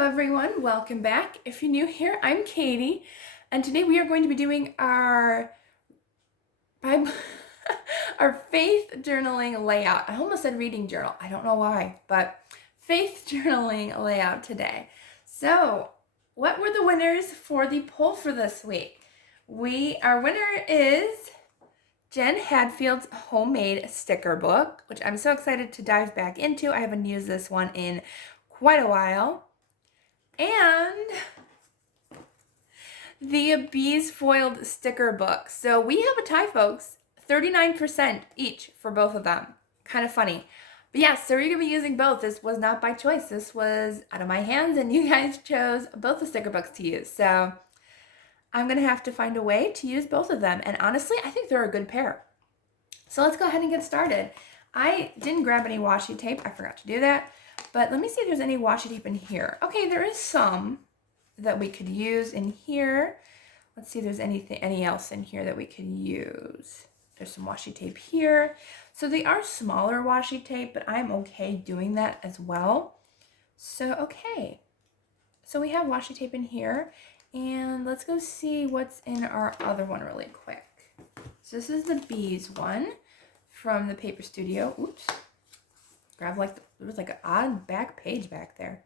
Hello everyone, welcome back. If you're new here, I'm Katie, and today we are going to be doing our Bible, our faith journaling layout. I almost said reading journal, I don't know why, but faith journaling layout today. So, what were the winners for the poll for this week? Our winner is Jen Hadfield's homemade sticker book, which I'm so excited to dive back into. I haven't used this one in quite a while. And the Bees Foiled sticker book. So we have a tie, folks. 39% each for both of them. Kind of funny. But yes, so we're going to be using both. This was not by choice. This was out of my hands, and you guys chose both the sticker books to use. So I'm going to have to find a way to use both of them. And honestly, I think they're a good pair. So let's go ahead and get started. I didn't grab any washi tape. I forgot to do that. But let me see if there's any washi tape in here. Okay, there is some that we could use in here. Let's see if there's any else in here that we could use. There's some washi tape here. So they are smaller washi tape, but I'm okay doing that as well. So, okay. So we have washi tape in here. And let's go see what's in our other one really quick. So this is the bees one from the Paper Studio. Oops. Grab there was like an odd back page back there.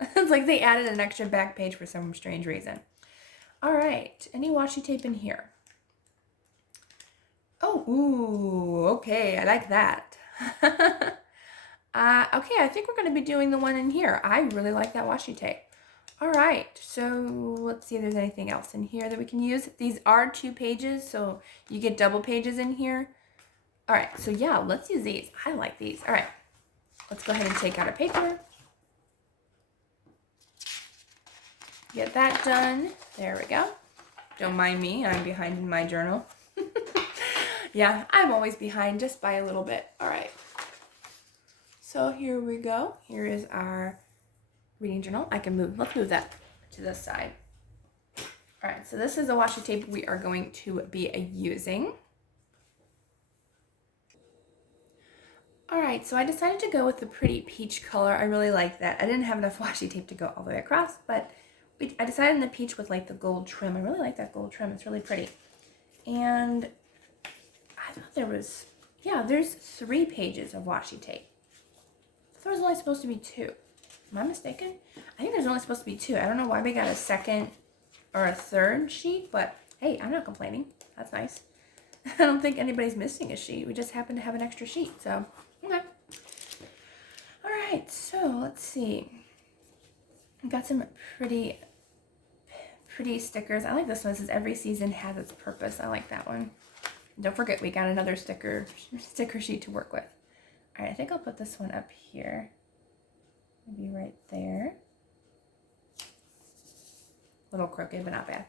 It's like they added an extra back page for some strange reason. All right, any washi tape in here? Oh, ooh, okay, I like that. Okay, I think we're going to be doing the one in here. I really like that washi tape. All right, so let's see if there's anything else in here that we can use. These are 2 pages, so you get double pages in here. All right, so yeah, let's use these. I like these. All right. Let's go ahead and take out our paper. Get that done. There we go. Don't mind me, I'm behind in my journal. Yeah, I'm always behind just by a little bit. All right. So here we go. Here is our reading journal. Let's move that to this side. All right, so this is the washi tape we are going to be using. All right, so I decided to go with the pretty peach color. I really like that. I didn't have enough washi tape to go all the way across, but I decided on the peach with like the gold trim. I really like that gold trim. It's really pretty. And I thought there's 3 pages of washi tape. I thought there was only supposed to be 2. Am I mistaken? I think there's only supposed to be 2. I don't know why we got a second or a third sheet, but hey, I'm not complaining. That's nice. I don't think anybody's missing a sheet. We just happen to have an extra sheet, so okay. All right, so let's see. I've got some pretty stickers. I like this one. It says every season has its purpose. I like that one. Don't forget, we got another sticker sheet to work with. All right, I think I'll put this one up here. Maybe right there. A little crooked, but not bad.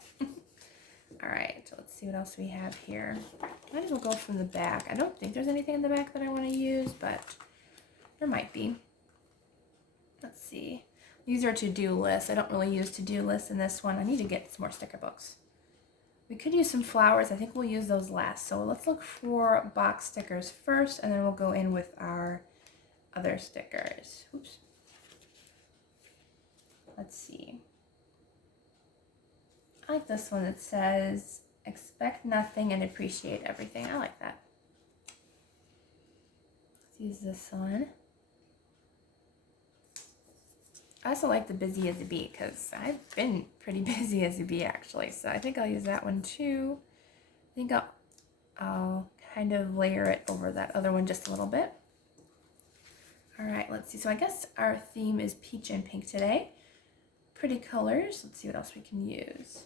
All right, so let's see what else we have here. Might as well go from the back. I don't think there's anything in the back that I want to use, but there might be. Let's see. These are to-do lists. I don't really use to-do lists in this one. I need to get some more sticker books. We could use some flowers. I think we'll use those last. So let's look for box stickers first, and then we'll go in with our other stickers. Oops. Let's see. I like this one that says, expect nothing and appreciate everything. I like that. Let's use this one. I also like the busy as a bee because I've been pretty busy as a bee actually. So I think I'll use that one too. I think I'll kind of layer it over that other one just a little bit. All right, let's see. So I guess our theme is peach and pink today. Pretty colors. Let's see what else we can use.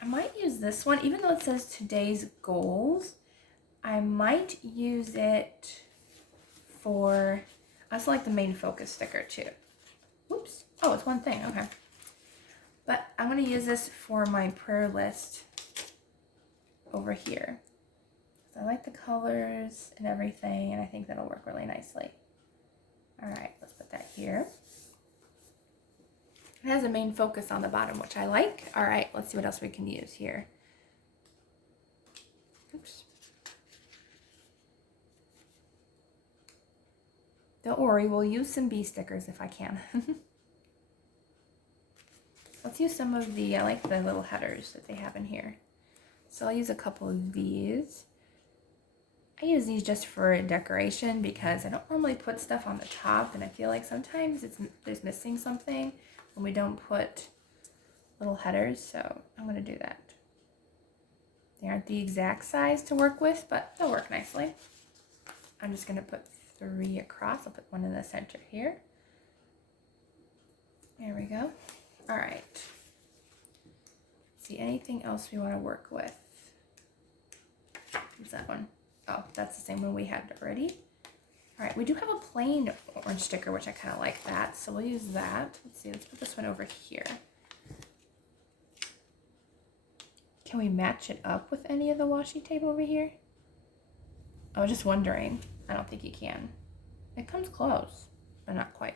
I might use this one, even though it says today's goals. I might use it for, I also like the main focus sticker too. Whoops. Oh, it's one thing. Okay. But I'm going to use this for my prayer list over here. So I like the colors and everything, and I think that'll work really nicely. All right, let's put that here. It has a main focus on the bottom, which I like. All right, let's see what else we can use here. Oops. Don't worry, we'll use some bee stickers if I can. Let's use some of the, I like the little headers that they have in here. So I'll use a couple of these. I use these just for decoration because I don't normally put stuff on the top, and I feel like sometimes there's missing something when we don't put little headers, so I'm going to do that. They aren't the exact size to work with, but they'll work nicely. I'm just going to put 3 across. I'll put one in the center here. There we go. All right. See, anything else we want to work with? What's that one? Oh, that's the same one we had already. All right, we do have a plain orange sticker, which I kind of like that, so we'll use that. Let's see, let's put this one over here. Can we match it up with any of the washi tape over here? I was just wondering. I don't think you can. It comes close, but not quite.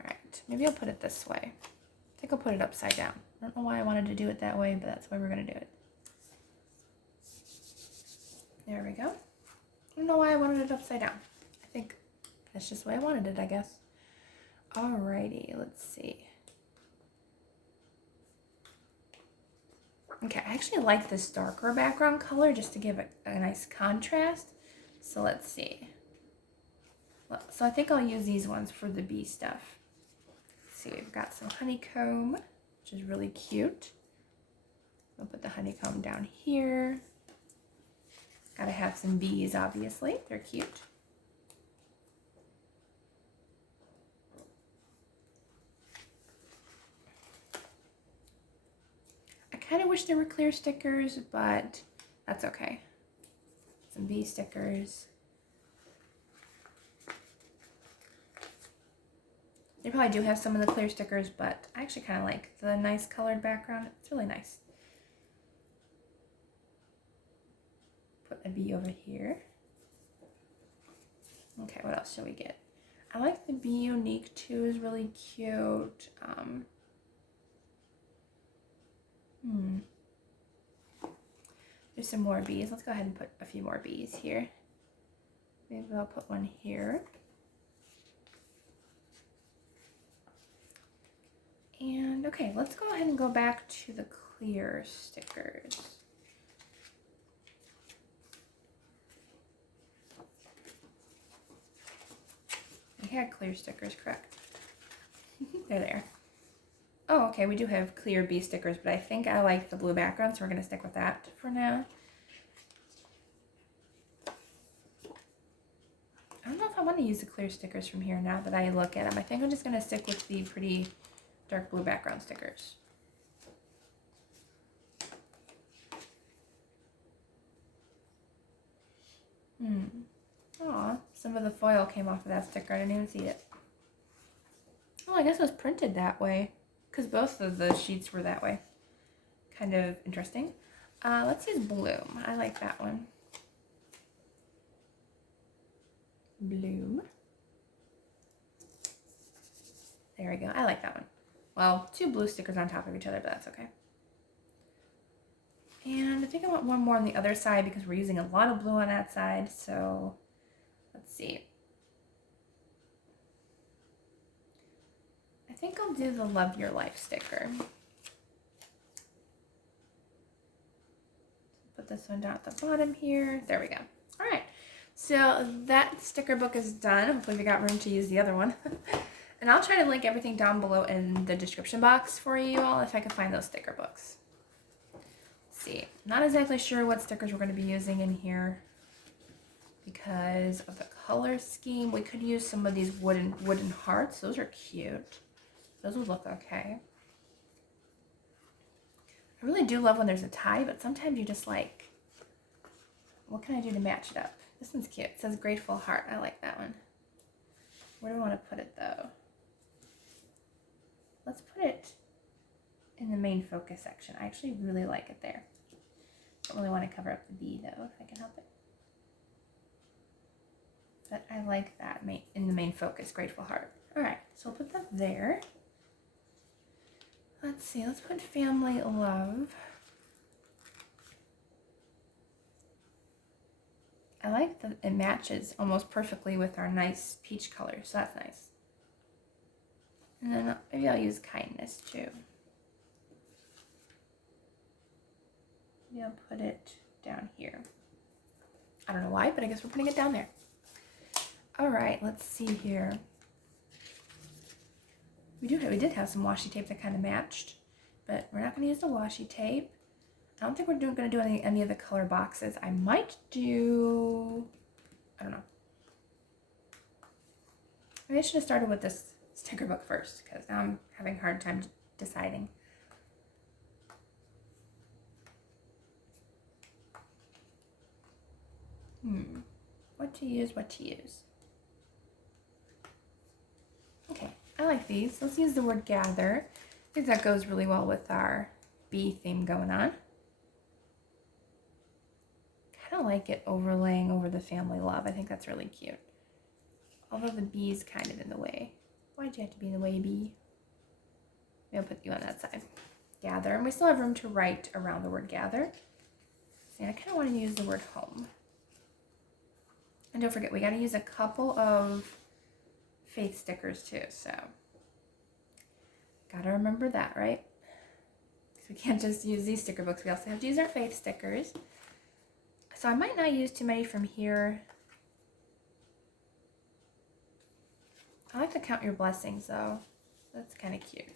All right, maybe I'll put it this way. I think I'll put it upside down. I don't know why I wanted to do it that way, but that's why we're going to do it. There we go. I don't know why I wanted it upside down. I think that's just the way I wanted it, I guess. Alrighty, let's see. Okay, I actually like this darker background color just to give it a nice contrast. So let's see. So I think I'll use these ones for the bee stuff. Let's see, we've got some honeycomb, which is really cute. I'll put the honeycomb down here. Gotta have some bees, obviously. They're cute. I kind of wish there were clear stickers, but that's okay. Some bee stickers. They probably do have some of the clear stickers, but I actually kind of like the nice colored background. It's really nice. Put a bee over here. Okay, what else should we get? I like the bee unique too, is really cute. There's some more bees. Let's go ahead and put a few more bees here. Maybe I'll put one here. And okay, let's go ahead and go back to the clear stickers. We had clear stickers, correct? They're there. Oh, okay, we do have clear bee stickers, but I think I like the blue background, so we're going to stick with that for now. I don't know if I want to use the clear stickers from here now that I look at them. I think I'm just going to stick with the pretty dark blue background stickers. Aw, some of the foil came off of that sticker. I didn't even see it. Oh, I guess it was printed that way, because both of the sheets were that way. Kind of interesting. Let's use Bloom. I like that one. Bloom. There we go. I like that one. Well, 2 blue stickers on top of each other, but that's okay. And I think I want one more on the other side because we're using a lot of blue on that side. So let's see. I think I'll do the Love Your Life sticker. Put this one down at the bottom here. There we go. All right. So that sticker book is done. Hopefully we got room to use the other one. And I'll try to link everything down below in the description box for you all if I can find those sticker books. Let's see. Not exactly sure what stickers we're going to be using in here because of the color scheme. We could use some of these wooden hearts. Those are cute. Those would look okay. I really do love when there's a tie, but sometimes you just like, what can I do to match it up? This one's cute. It says Grateful Heart. I like that one. Where do I want to put it though? Let's put it in the main focus section. I actually really like it there. Don't really want to cover up the bee though, if I can help it. But I like that in the main focus, Grateful Heart. All right, so we'll put that there. Let's see, let's put Family Love. I like that it matches almost perfectly with our nice peach color, so that's nice. And then maybe I'll use kindness too. Maybe I'll put it down here. I don't know why, but I guess we're putting it down there. All right, let's see here. We did have some washi tape that kind of matched, but we're not going to use the washi tape. I don't think we're going to do any of the color boxes. I might do, I don't know. Maybe I should have started with this sticker book first, because now I'm having a hard time deciding. What to use. Okay, I like these. Let's use the word gather. I think that goes really well with our bee theme going on. Kind of like it overlaying over the family love. I think that's really cute. Although the bee's kind of in the way. Why'd you have to be in the way, bee? Maybe I'll put you on that side. Gather. And we still have room to write around the word gather. See, I kind of want to use the word home. And don't forget, we got to use a couple of faith stickers too, so got to remember that, right? Because we can't just use these sticker books. We also have to use our faith stickers. So I might not use too many from here. I like to count your blessings, though. That's kind of cute.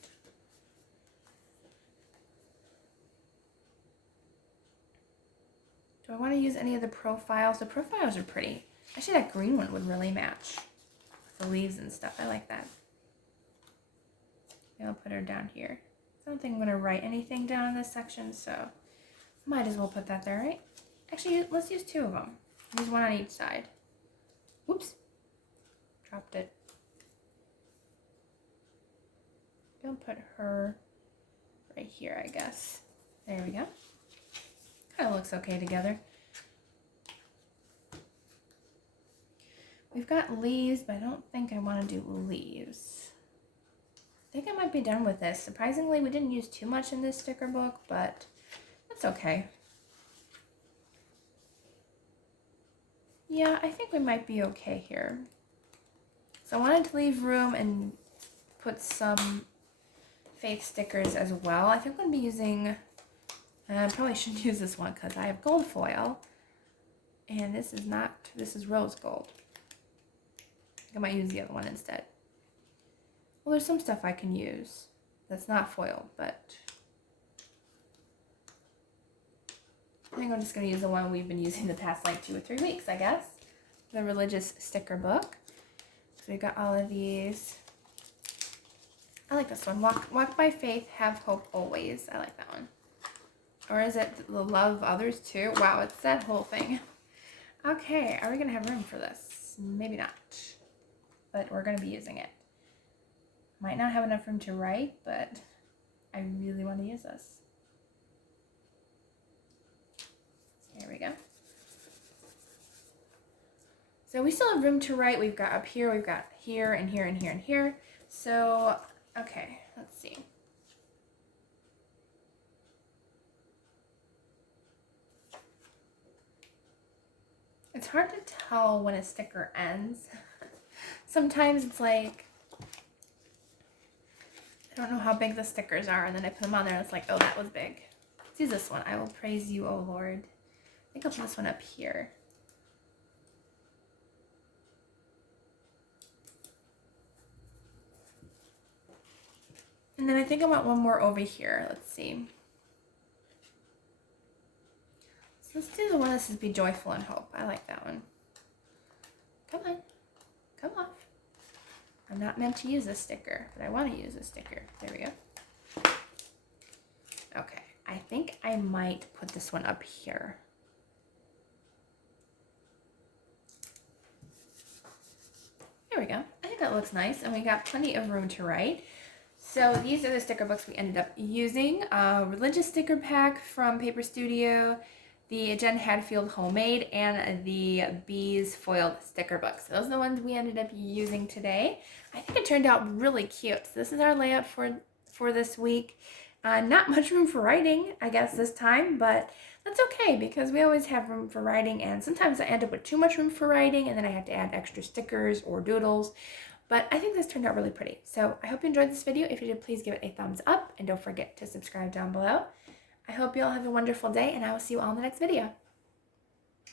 Do I want to use any of the profiles? The profiles are pretty. Actually, that green one would really match with the leaves and stuff. I like that. Maybe I'll put her down here. I don't think I'm going to write anything down in this section, so might as well put that there, right? Actually, let's use two of them. Use one on each side. Whoops. Dropped it. I'll put her right here, I guess. There we go. Kind of looks okay together. We've got leaves, but I don't think I want to do leaves. I think I might be done with this. Surprisingly, we didn't use too much in this sticker book, but that's okay. Yeah, I think we might be okay here. So I wanted to leave room and put some faith stickers as well. I think I'm going to be using, I probably shouldn't use this one because I have gold foil. And this is rose gold. I might use the other one instead. Well, there's some stuff I can use that's not foil, but I think I'm just going to use the one we've been using the past like 2 or 3 weeks, I guess. The religious sticker book. So we've got all of these. I like this one. Walk by faith, have hope always. I like that one. Or is it the love others too? Wow, it's that whole thing. Okay, are we going to have room for this? Maybe not. But we're going to be using it. Might not have enough room to write, but I really want to use this. There we go. So we still have room to write. We've got up here, we've got here, and here, and here, and here. So, okay, let's see. It's hard to tell when a sticker ends. Sometimes it's like, I don't know how big the stickers are, and then I put them on there and it's like, oh, that was big. Let's use this one. I will praise you, O Lord. I think I'll put this one up here. And then I think I want one more over here. Let's see. So let's do the one that says be joyful and hope. I like that one. Come on. Come off. I'm not meant to use a sticker, but I want to use a sticker. There we go. Okay. I think I might put this one up here. There we go. I think that looks nice, and we got plenty of room to write. So these are the sticker books we ended up using. Religious sticker pack from Paper Studio, the Jen Hadfield homemade, and the Bees foiled sticker books. Those are the ones we ended up using today. I think it turned out really cute. So this is our layout for this week. Not much room for writing, I guess, this time, but That's okay because we always have room for writing, and sometimes I end up with too much room for writing and then I have to add extra stickers or doodles. But I think this turned out really pretty. So I hope you enjoyed this video. If you did, please give it a thumbs up and don't forget to subscribe down below. I hope you all have a wonderful day, and I will see you all in the next video.